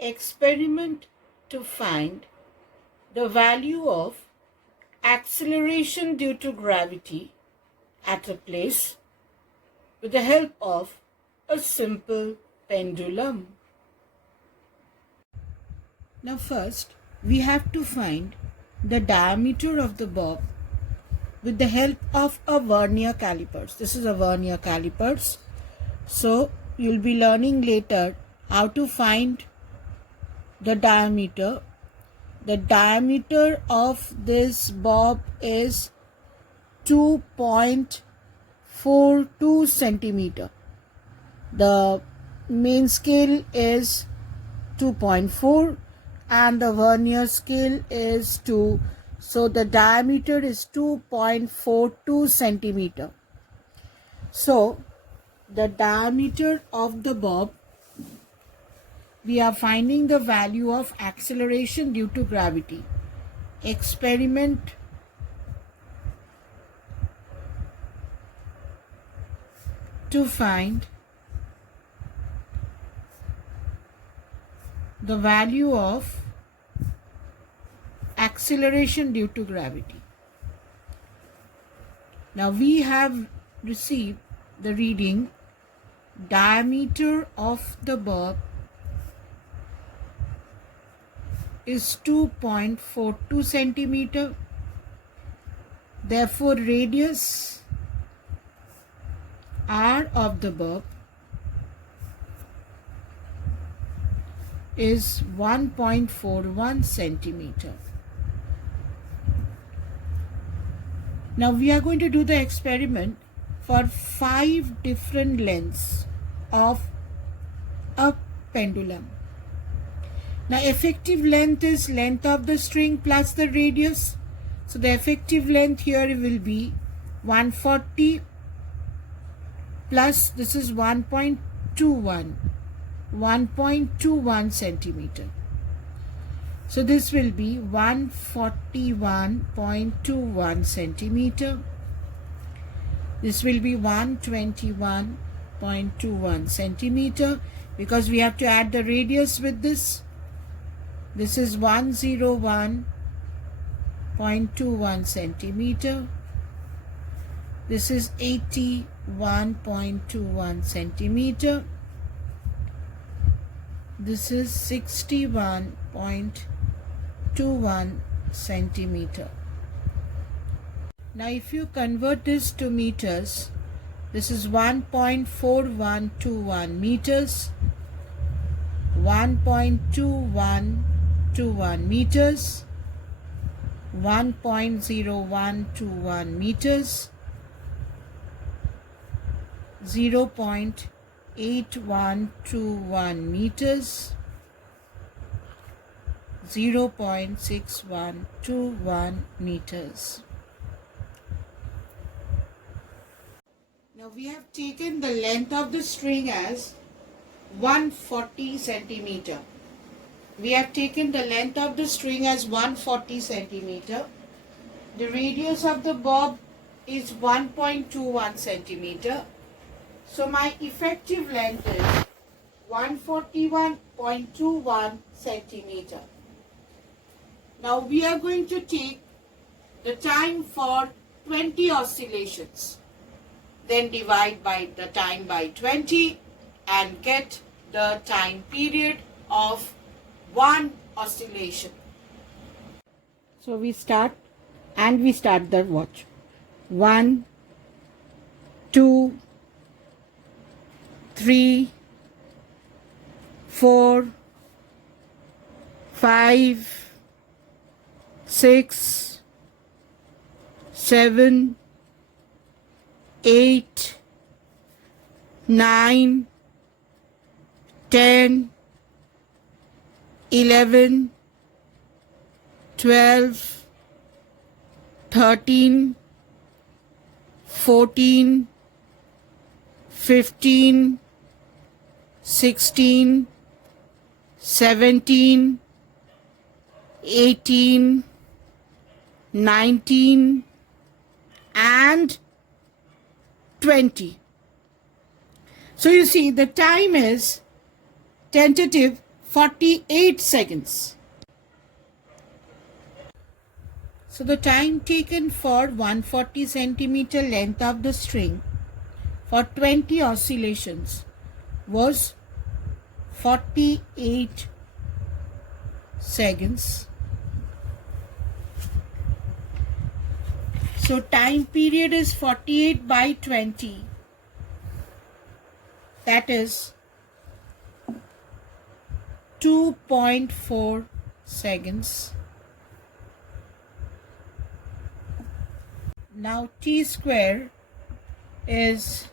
Experiment to find the value of acceleration due to gravity at a place with the help of a simple pendulum. Now first, we have to find the diameter of the bob with the help of a vernier calipers. This is a vernier calipers. So you'll be learning later how to find the diameter. The diameter of this bob is 2.42 centimeter. The main scale is 2.4 and the vernier scale is 2. So the diameter is 2.42 centimeter. So the diameter of the bob, we are finding the value of acceleration due to gravity. Experiment to find the value of acceleration due to gravity. Now we have received the reading diameter of the bob is 2.42 centimeter. Therefore radius R of the bob is 1.41 centimeter. Now we are going to do the experiment for 5 different lengths of a pendulum. Now effective length is length of the string plus the radius. So the effective length here will be 140 plus this is 1.21 centimeter. So this will be 141.21 centimeter. This will be 121.21 centimeter because we have to add the radius with this. This is 101.21 centimeter. This is 81.21 centimeter. This is 61.21 centimeter. Now if you convert this to meters, this is 1.4121 meters, 1.2121 meters, 1.0121 meters, 0.8121 meters, 0.6121 meters. Now we have taken the length of the string as 140 centimeter. We have taken the length of the string as 140 centimeter. The radius of the bob is 1.21 centimeter. So my effective length is 141.21 centimeter. Now we are going to take the time for 20 oscillations. Then divide by the time by 20 and get the time period of one oscillation. So we start the watch. 1, 2, 3, 4, 5, 6, 7, 8, 9, 10, 11, 12, 13, 14, 15, 16, 17, 18, 19, and 20. So you see the time is tentative 48 seconds. So the time taken for 140 centimeter length of the string for 20 oscillations was 48 seconds. So time period is 48 by 20. That is 2.4 seconds. Now t square is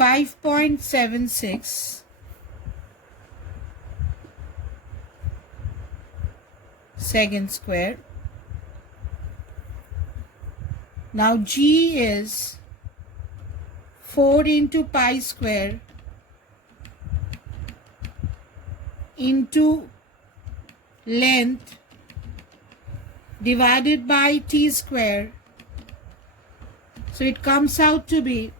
5.76 second square. Now g is 4 into pi square into length divided by t square. So it comes out to be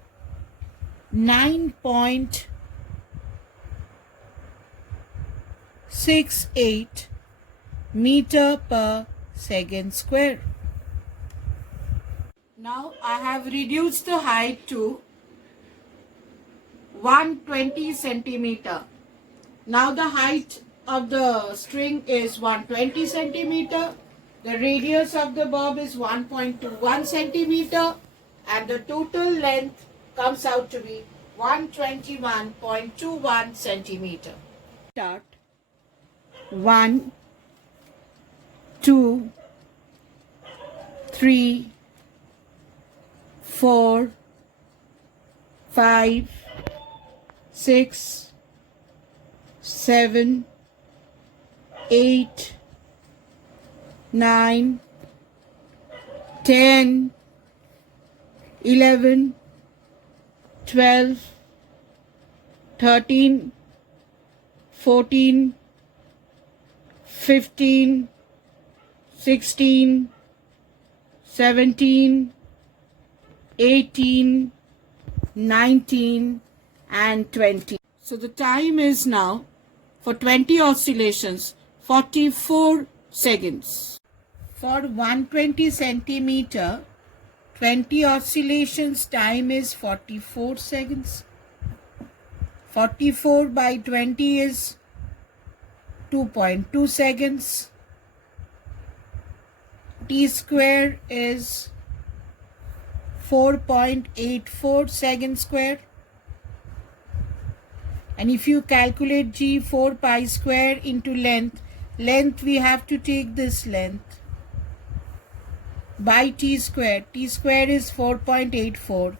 9.68 meter per second square. Now I have reduced the height to 120 centimeter. Now the height of the string is 120 centimeter. The radius of the bob is 1.21 centimeter and the total length comes out to be 121.21 centimeter. Start 1, 2, 3, 4, 5, 6, 7, 8, 9, 10, 11, 12, 13, 14, 15, 16, 17, 18, 19 and 20. So the time is now for 20 oscillations 44 seconds. For 120 centimeter 20 oscillations time is 44 seconds. 44 by 20 is 2.2 seconds. T square is 4.84 second square. And if you calculate g 4 pi square into length we have to take this length by t square. T square is 4.84.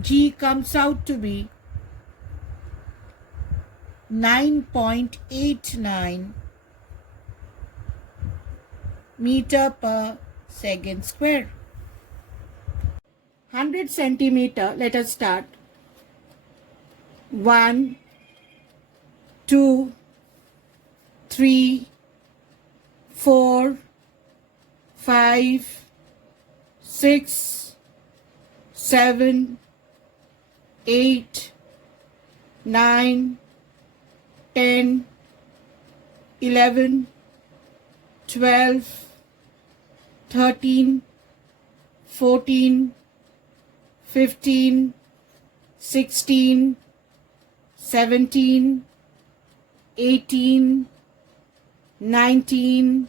G comes out to be 9.89 meter per second square. 100 centimeter, let us start. 1, 2, 3, 4, 5, 6, 7, 8, 9, 10, 11, 12, 13, 14, 15, 16, 17, 18, 19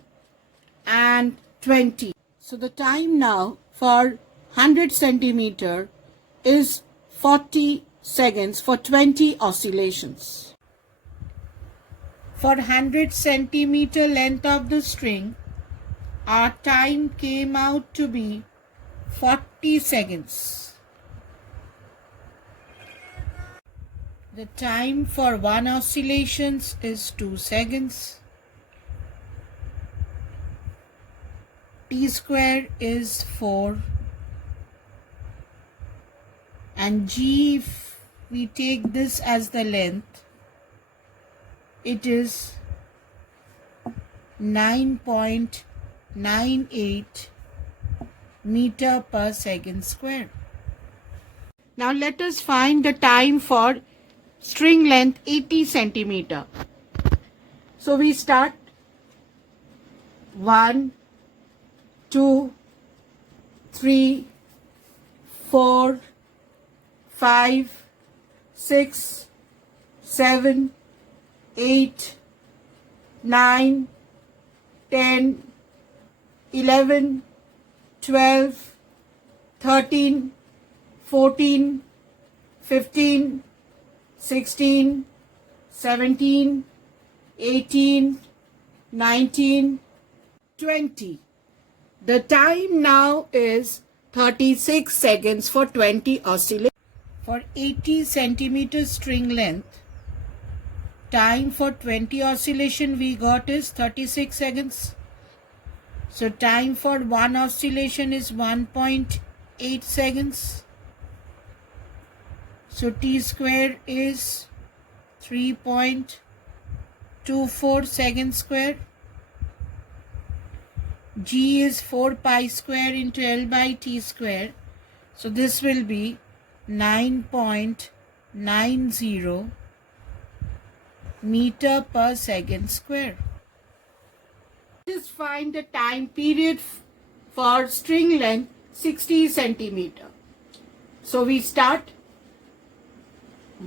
and 20. So the time now for 100 centimeter is 40 seconds for 20 oscillations. For 100 centimeter length of the string, our time came out to be 40 seconds. The time for one oscillations is 2 seconds. T square is 4 and G, if we take this as the length, it is 9.98 meter per second square. Now let us find the time for string length 80 centimeter. So we start 1, 2, 3, 4, 5, 6, 7, 8, 9, 10, 11, 12, 13, 14, 15, 16, 17, 18, 19, 20. The time now is 36 seconds for 20 oscillations. For 80 centimeter string length, time for 20 oscillation we got is 36 seconds. So time for one oscillation is 1.8 seconds. So T square is 3.24 seconds square. G is 4 pi square into L by T square. So this will be 9.90 meter per second square. Just find the time period for string length 60 centimeter. So we start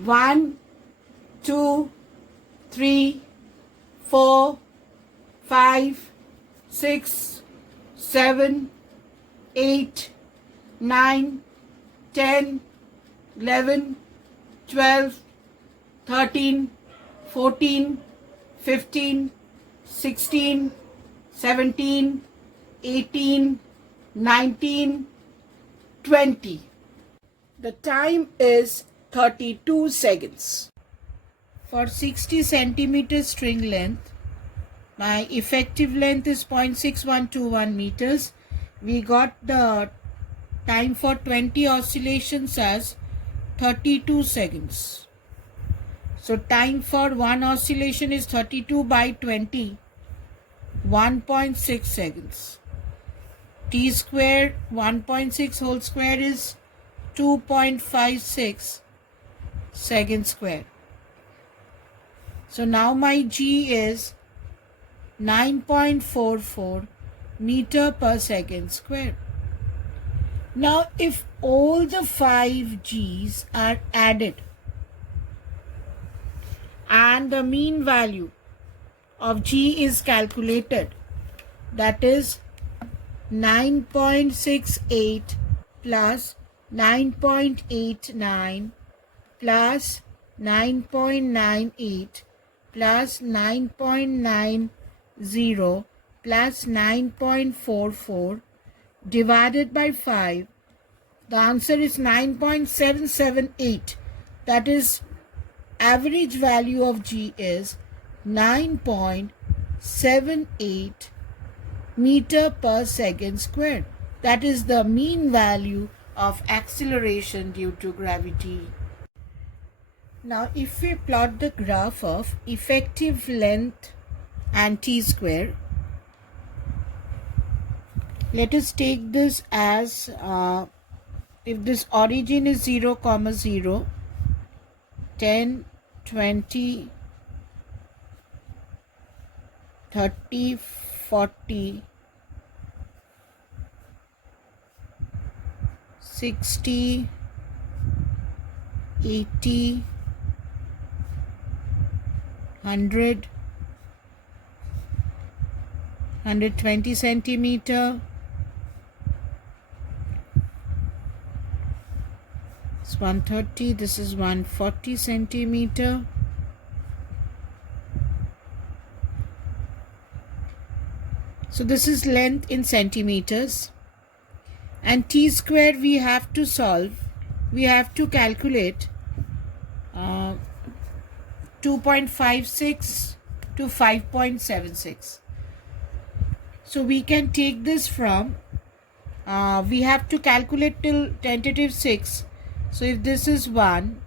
1, 2, 3, 4, 5, 6, 7, 8, 9, 10, 11, 12, 13, 14, 15, 16, 17, 18, 19, 20. The time is 32 seconds. For 60 centimeter string length, my effective length is 0.6121 meters. We got the time for 20 oscillations as 32 seconds. So time for one oscillation is 32 by 20, 1.6 seconds. T square 1.6 whole square is 2.56 second square. So now my G is 9.44 meter per second square. Now if all the 5 G's are added and the mean value of G is calculated, that is 9.68 plus 9.89 plus 9.98 plus 9.90 plus 9.44 divided by 5, the answer is 9.778. That is, average value of G is 9.78 meter per second square. That is the mean value of acceleration due to gravity. Now if we plot the graph of effective length and T square, let us take this as if this origin is 0, 0, 10, 20, 30, 40, 60, 80, 100, 120 centimeter, it's 130, this is 140 centimeter, so this is length in centimeters, and T square we have to solve, we have to calculate 2.56 to 5.76. So we can take this from, we have to calculate till tentative 6. So if this is 1,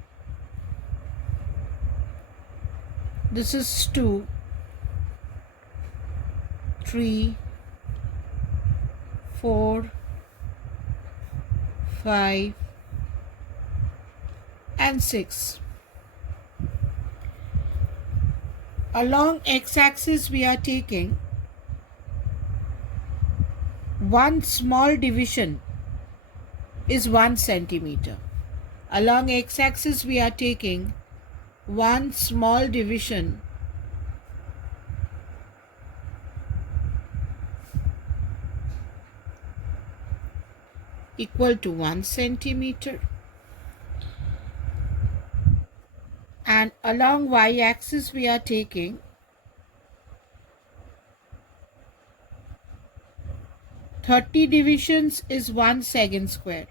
this is 2, 3, 4, 5 and 6. Along x-axis we are taking one small division is 1 centimeter. Along x-axis we are taking one small division equal to 1 centimeter, and along y-axis we are taking 30 divisions is 1 second square.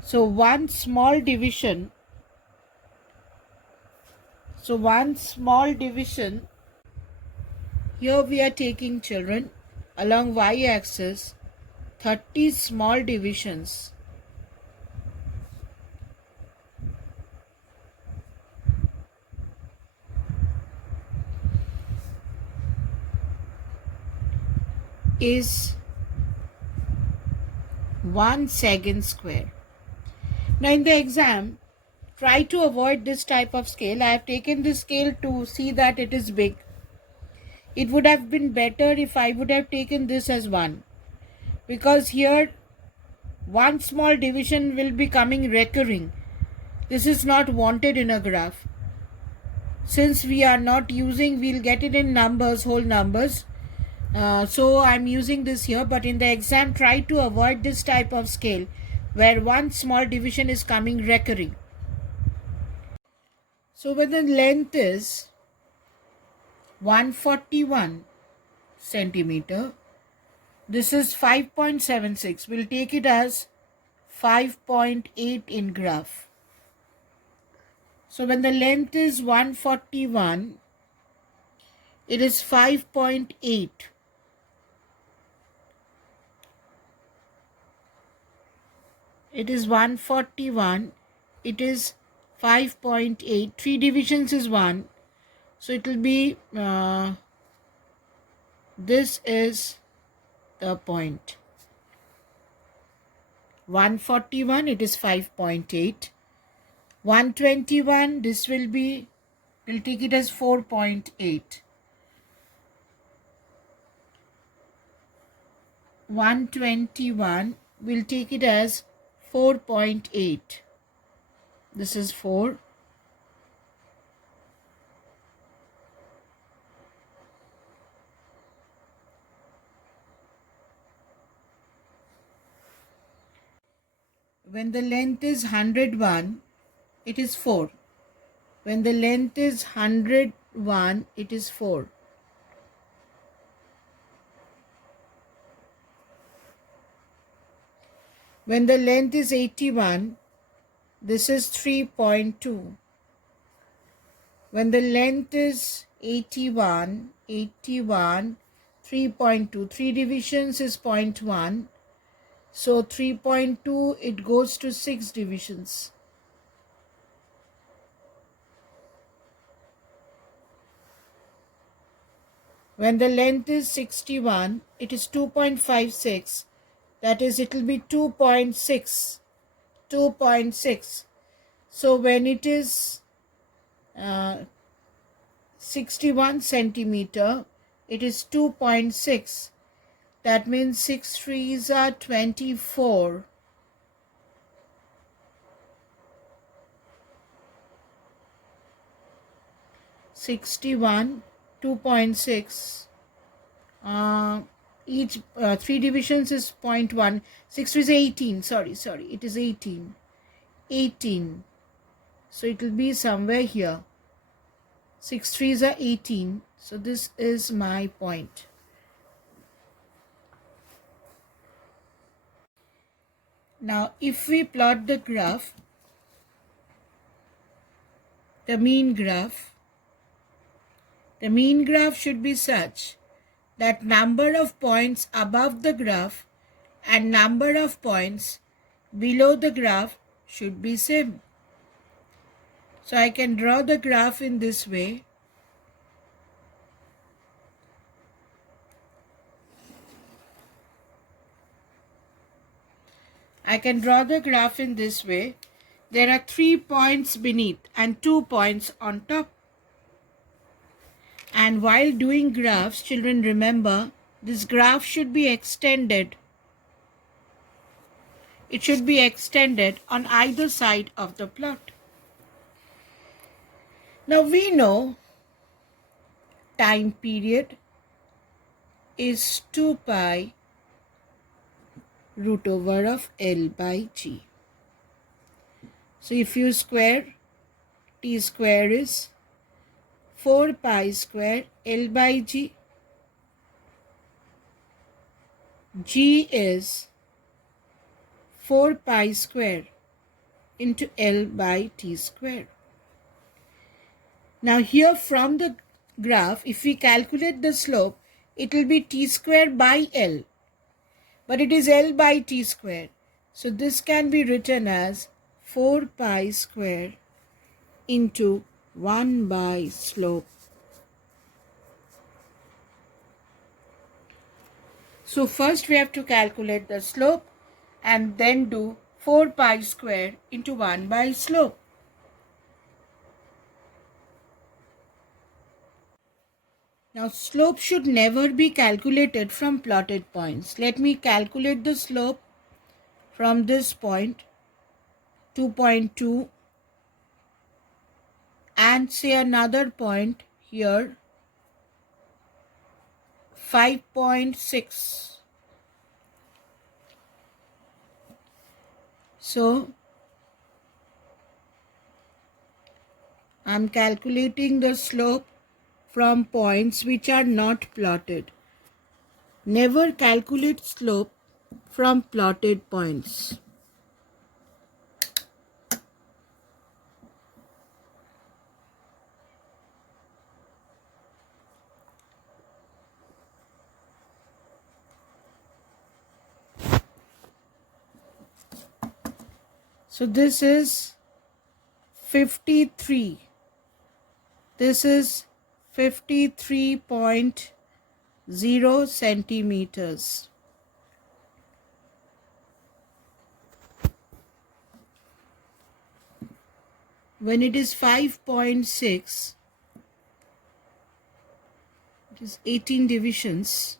So one small division, here we are taking, children, along y-axis 30 small divisions is 1 second square. Now in the exam, try to avoid this type of scale. I have taken this scale to see that it is big. It would have been better if I would have taken this as 1, because here one small division will be coming recurring. This is not wanted in a graph. Since we are not using, we'll get it in numbers, whole numbers. So I'm using this here, but in the exam try to avoid this type of scale where one small division is coming recurring. So when the length is 141 centimeter, this is 5.76. We'll take it as 5.8 in graph. So when the length is 141, it is 5.8. It is 141. It is 5.8. 3 divisions is 1. So it will be, this is the point. 141, it is 5.8. 121, this will be, we'll take it as 4.8. 121, we'll take it as 4.8. This is 4. When the length is 101, it is 4. When the length is 101, it is 4. When the length is 81, this is 3.2. When the length is 81, 3.2. 3 divisions is 0.1. So 3.2, it goes to 6 divisions. When the length is 61, it is 2.56. That is, it will be 2.6. 2.6. So when it is 61 centimeter, it is 2.6. That means 6 3s are 24. 61, 2.6. Each 3 divisions is 0.1. 6 is 18. Sorry. It is 18. 18. So it will be somewhere here. 6 3s are 18. So this is my point. Now, if we plot the graph, the mean graph should be such that number of points above the graph and number of points below the graph should be same. So I can draw the graph in this way. There are 3 points beneath and 2 points on top. And while doing graphs, children, remember this graph should be extended. It should be extended on either side of the plot. Now we know time period is 2 pi root over of L by G. So if you square, T square is 4 pi square L by G. G is 4 pi square into L by T square. Now here from the graph, if we calculate the slope, it will be T square by L. But it is L by T square. So this can be written as 4 pi square into 1 by slope. So first we have to calculate the slope and then do 4 pi square into 1 by slope. Now slope should never be calculated from plotted points. Let me calculate the slope from this point 2.2 and say another point here 5.6. So I'm calculating the slope from points which are not plotted. Never calculate slope from plotted points. So this is 53. This is 53.0 centimeters. When it is 5.6, it is 18 divisions.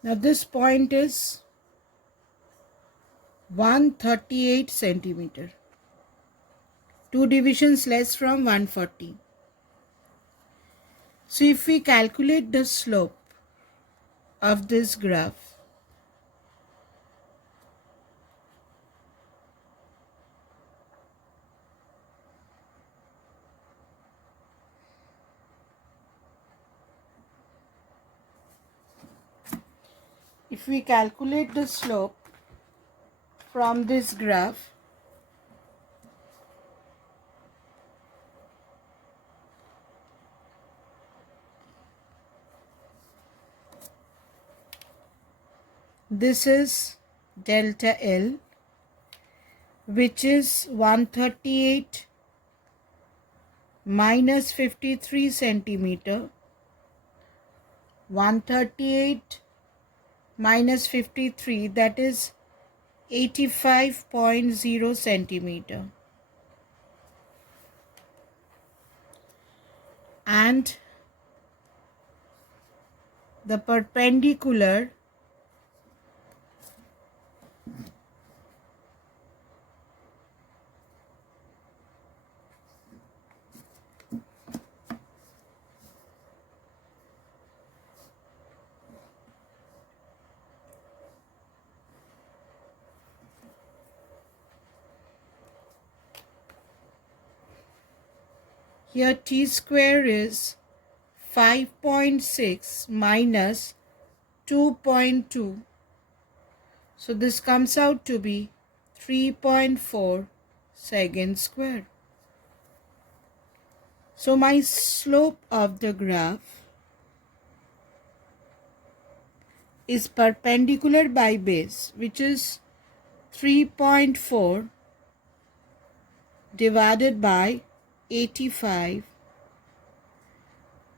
Now this point is 138 centimeter. 2 divisions less from 140. So if we calculate the slope of this graph, if we calculate the slope from this graph, this is delta L, which is 138 minus 53 centimeter. 138 minus 53, that is 85.0 centimeter. And the perpendicular Here t square is 5.6 minus 2.2. So this comes out to be 3.4 seconds square. So my slope of the graph is perpendicular by base, which is 3.4 divided by 85,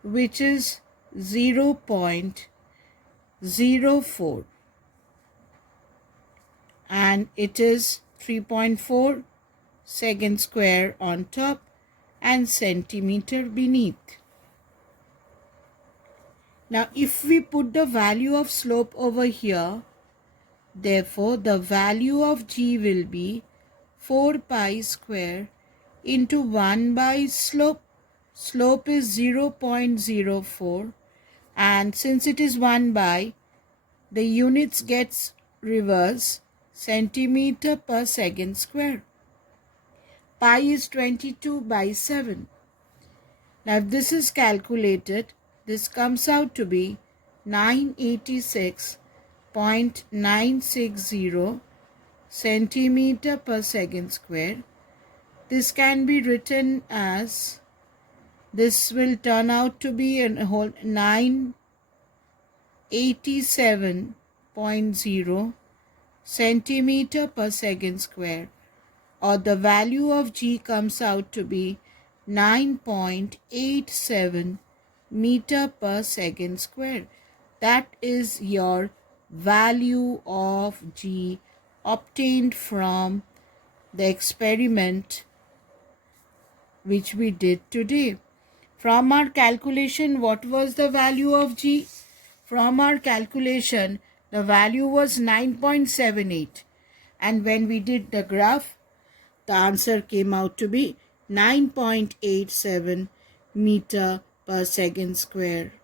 which is 0.04, and it is 3.4 second square on top and centimeter beneath. Now if we put the value of slope over here, therefore the value of g will be 4 pi square into 1 by slope. Slope is 0.04, and since it is 1 by, the units gets reverse, centimeter per second square. Pi is 22 by 7. Now if this is calculated, this comes out to be 986.960 centimeter per second square. This can be written as, this will turn out to be a whole 987.0 centimeter per second square, or the value of g comes out to be 9.87 meter per second square. That is your value of g obtained from the experiment which we did today. From our calculation, what was the value of g? From our calculation, the value was 9.78, and when we did the graph, the answer came out to be 9.87 meter per second square.